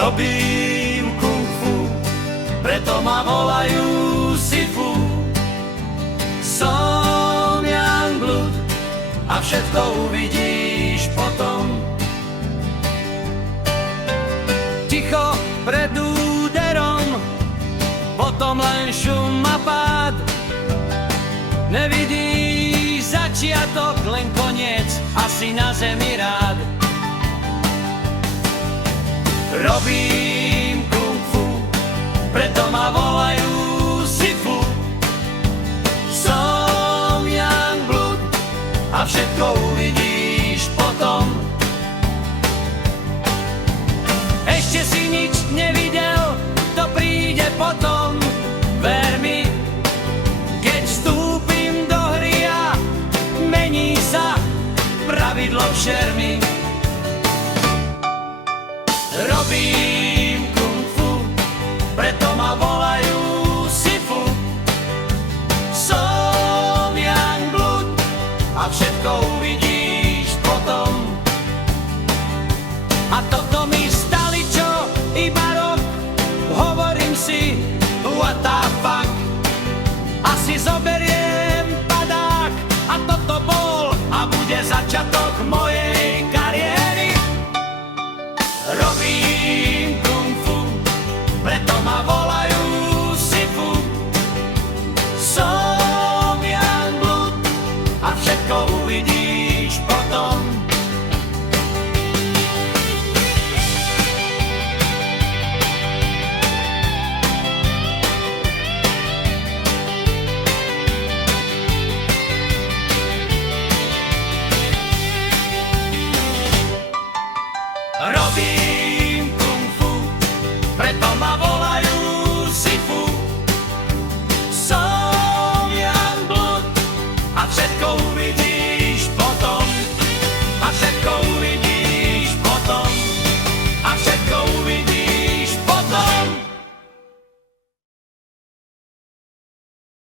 Robím kung fu, preto ma volajú Sifu. Som Youngblood a všetko uvidíš potom. Ticho pred úderom, potom len šum a pád. Nevidíš začiatok, len koniec, asi na zemi rád. Robím kung fu, preto ma volajú Sifu. Som Youngblood a všetko uvidíš potom. Ešte si nič nevidel, to príde potom. Ver mi, keď vstúpim do hry a mení sa pravidlo v šermy. Robím kung fu, preto ma volajú Sifu. Som Youngblood a všetko uvidíš potom. A toto mi stali čo? Iba rok. Hovorím si, what the fuck. Asi zoberiem padák. A toto bol a bude začiatok mojej kariéry. Robím kung fu, preto ma volajú Sifu. Som Youngblood a všetko uvidíš potom. Robím